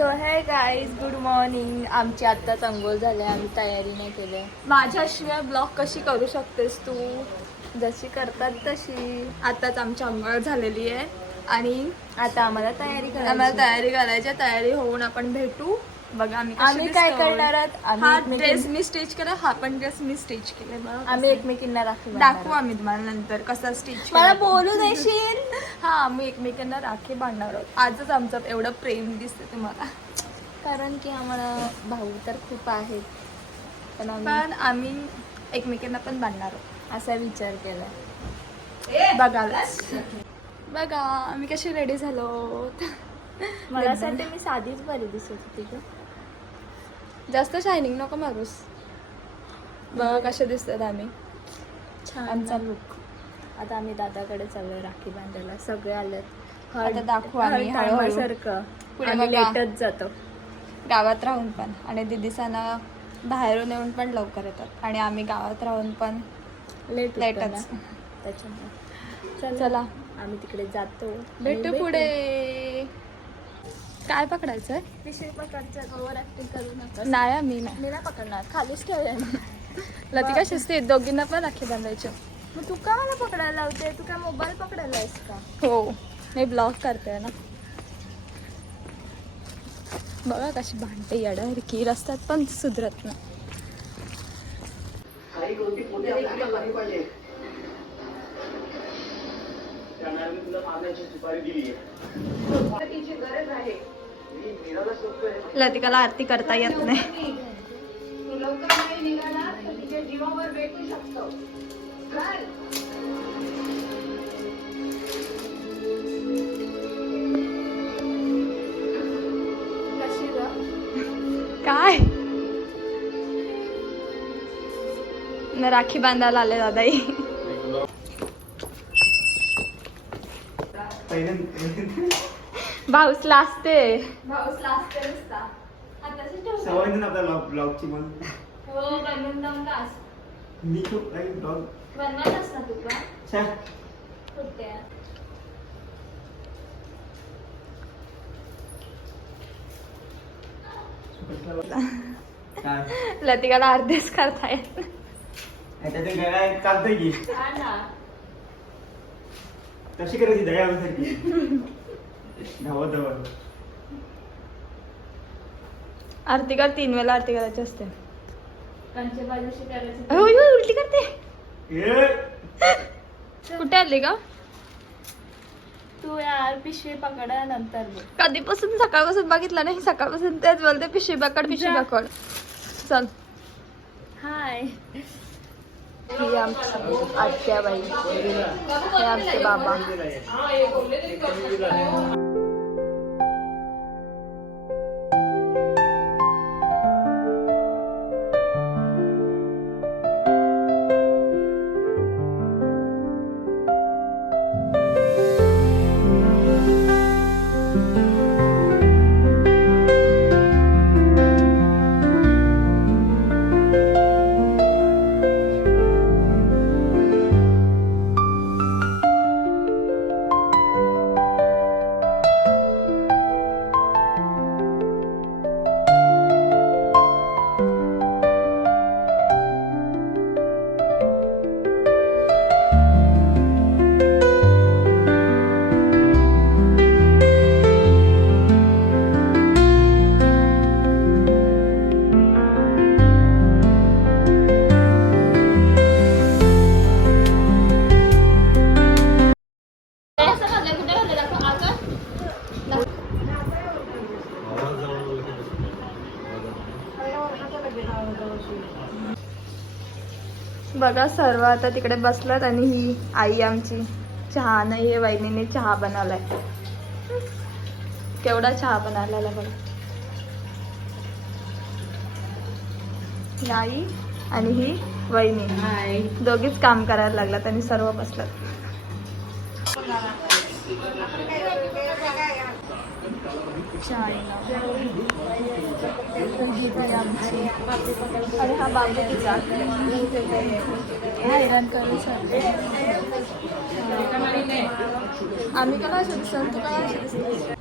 So हे guys good morning. आमची आत्ताच अंघोळ झाली, आम्ही तयारी नाही केली. माझ्याशिवाय ब्लॉग कशी करू शकतेस तू? जशी करतात तशी. आताच आमची अंघोळ झालेली आहे आणि आता आम्हाला तयारी आम्हाला तयारी करायची. तयारी होऊन आपण भेटू. बघा आम्ही काय करणार आहोत. हा ड्रेस मी स्टिच केला, हा पण ड्रेस मी स्टिच केलाय. आम्ही एकमेकींना राखी दाखवू आम्ही तुम्हाला नंतर कसा स्टिच. मला बोलू देशील? हा आम्ही एकमेकांना राखी बांधणार आहोत. आजच आमचं एवढं प्रेम दिसते तुम्हाला, कारण की आम्हाला भाऊ तर खूप आहेत, पण आम्ही एकमेकांना पण बांधणार आहोत असा विचार केला. बघा आम्ही कशी रेडी झालो. मला असं वाटतं मी साधीच बरी दिसत होती का. जास्त शायनिंग नको मारूस. बघा कसे दिसतात आम्ही. छान आमचा लुक. आता आम्ही दादाकडे चाललोय राखी बांधायला. सगळे आलेत. आता दाखवू आम्ही हळूहळू. सारखं पुढे आम्ही बघा. लेटच जातो गावात राहून पण, आणि दिदीसाना बाहेरून येऊन पण लवकर येतात, आणि आम्ही गावात राहून पण लेटच. त्याच्यामुळे चला आम्ही तिकडे जातो. भेटू पुढे. काय पकडायचंय? पिशवी पकडचं. ओव्हर ऍक्टिंग करू नका. नाही मी नाही पकडणार, खालीच ठेवलंय. लतिका शिस्ती दोघींना पण राखी बांधायची. मग तू का मला पकडायला लावते? तू काय मोबाईल पकडायला आहेस का? हो मी ब्लॉग करते ना. बघा कशी भांडते येड्यासारखी, रस्त्यात पण सुधरत ना. लतिकाला आरती करता येत नाही. काय राखी बांधायला आले दादाई. भाऊसला असते. सवय ना आपल्या ब्लॉगची मग. हो बनवून जाऊन का मी खूप नाही ब्लॉग बनवायलाच ना तू का छा कुठे. काय लतिकाला अर्धेच करता येत. त्याच्यात काय चालतंय की हा ना. कशी करायची दया सारखी धावत धावत. आरती कर 3 वेळा आरती करायची असते. कंचे बाजूशी करायची. होय होय उलटी करते. ए कुठे आली का तू यार पिशवी पकडा नंतर बघ. कधीपासून सकाळपासून बघितलं नाही. सकाळपासून तेच बोलते पिशवी पकड चल. हाय. ही आमची आत्याबाई, हे आमचे बाबा. बघा सर्व आता तिकडे बसलात, आणि ही आई आमची चहा नाही आहे. वहिनीने चहा बनवलाय. केवढा चहा बनवलेला बघा. ही आई आणि ही वहिनी दोघीच काम करायला लागलात, आणि सर्व बसलात. आणि हा बाबू तिचा हैराण करू शकतो. आम्ही का असे दिसतो, तू काय असे दिसतो.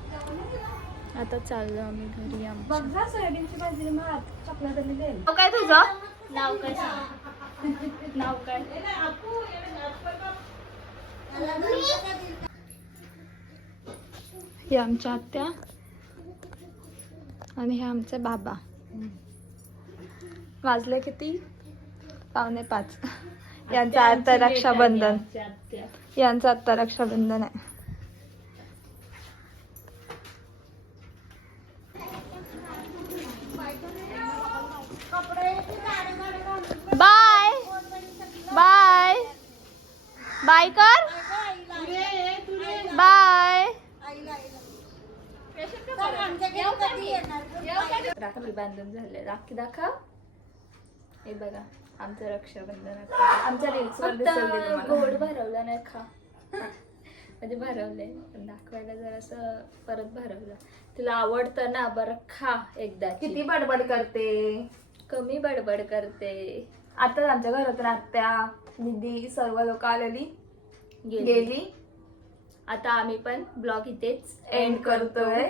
आता चाललो आम्ही घरी आमच्या. बघा सोयाबीनची भाजी भात चपला तरी दे. नाव काय तुझं? नाव काय सांग? नाव काय? हे आमच्या आत्या आणि हे आमचे बाबा. वाजले किती? 4:45. यांचा आता रक्षाबंधन. यांचं आता रक्षाबंधन आहे. बाय बाय बाय कर बाय. राखी बांधून झाले. राखी दाखव. हे बघा आमचं रक्षाबंधन. आमच्या रील्स वर गोड भरवलं नाही खा. म्हणजे भरवलंय पण दाखवायला जरासं परत भरवलं. तुला आवडतं ना, बरं खा एकदा. किती बडबड करते. कमी बडबड करते. आता आमच्या घरातून आत्या दीदी सर्व लोक आलेली गेली. आता आम्ही पण ब्लॉग इथेच एंड करतोय.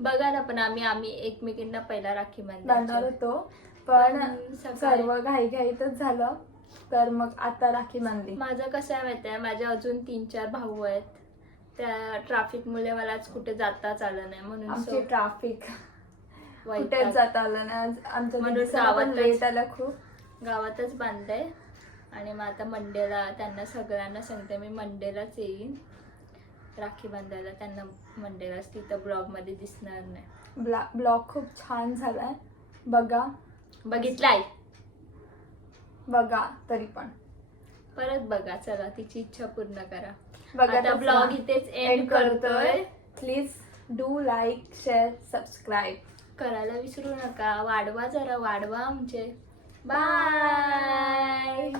बघा ना, पण आम्ही एकमेकींना पहिला राखी बांधणार होतो पण सर्व घाईघाईतच झालं, तर मग आता राखी बांधली. माझं कसं आहे माहिती आहे, माझे अजून 3-4 भाऊ आहेत. त्या ट्रॅफिक मुळे मलाच कुठे जाताच आलं नाही, म्हणून आमची ट्रॅफिक वाईट कुठेच जाता आलं नाही. आमच्या म्हणून दिवसाला पण लेट आला खूप. गावातच बांधलंय. आणि मग आता मंडेला त्यांना सगळ्यांना सांगते मी, मंडेलाच येईन राखी बांधायला त्यांना. मंडेलाच तिथं ब्लॉग मध्ये दिसणार नाही. ब्लॉग खूप छान झालाय. बघा. बघितलाय? बघा तरी पण परत बघा. चला तिची इच्छा पूर्ण करा. बघा. आता ब्लॉग इथेच एंड करतोय. Please do like, share, subscribe करायला विसरू नका. वाढवा जरा, वाढवा आमचे. बाय.